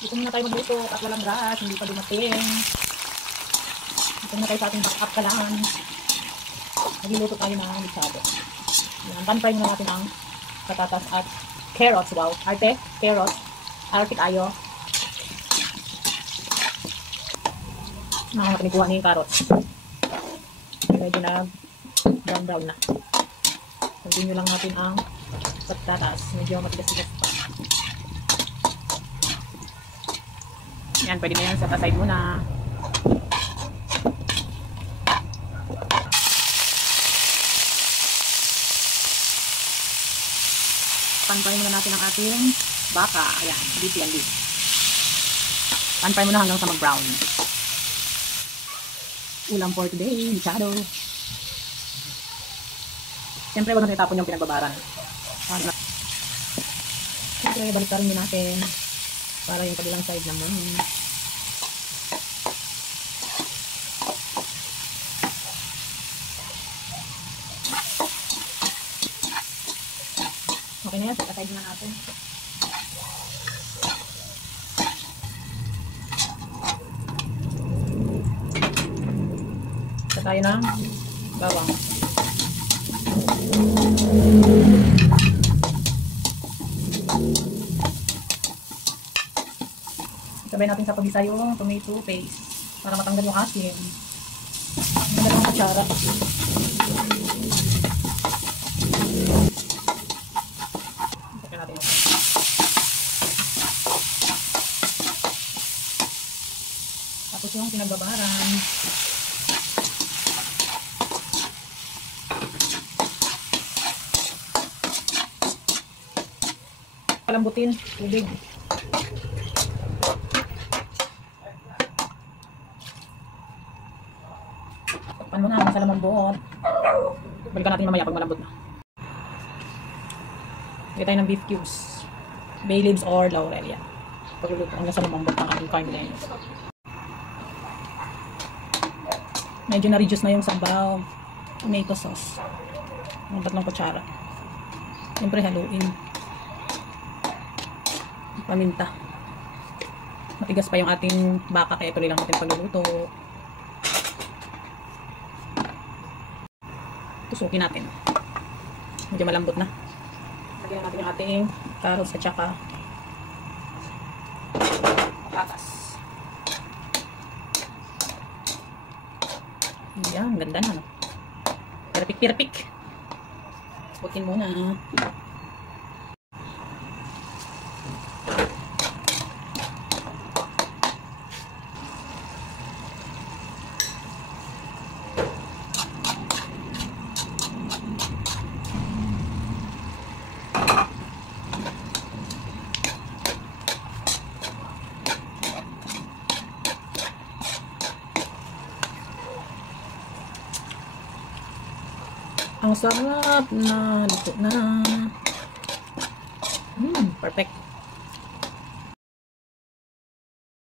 Dito muna tayo magluto at walang gas, hindi pa dumating. Dito muna tayo sa ating backup kalaan. Magluluto tayo ng lechado. Yan, pan-fry muna natin ang patatas at carrots daw. Arte, carrots. Arte kayo. Nakanikuha na yung carrots. Medyo na brown na. Continue lang natin ang patatas. Medyo matigas-tigas pa. Yan, pwede na yan. Set aside muna. Pan-fry muna natin ang ating baka. Ayan, beef yan, beef. Pan-fry muna hanggang sa mag-brown. Ulam for today, lechado. Siyempre, huwag natin itapon yung pinagbabaran. Siyempre, baliktarin din natin para yung kabilang side naman. Okay na yan, pagkaside na natin. Sa tayo ng bawang. Sabay natin sa pagisa yung tomato paste para matanggal yung asin. Ang dalawang kutsara. Sakyan natin ito. Tapos yung pinagbabaran. Palambutin, tubig. Takpan mo na hanggang sa lumambot. Balikan natin mamaya pag malambot na. Lagyan tayo ng beef cubes, bay leaves or laurel. Yan. Pagluluto hanggang sa lumambot ang ating carne. Medyo na-reduce na yung sabaw. Tomato sauce. Ang 3 kutsara. Siyempre haluin. Paminta. Matigas pa yung ating baka kaya tuloy lang natin pagluluto. Tusukin natin. Medyo malambot na. Lagyan natin yung ating carrots at saka patatas. Yan, ganda na. No? Pirpik-pirpik. Putin muna. Ang sarap na luto na. Perfect.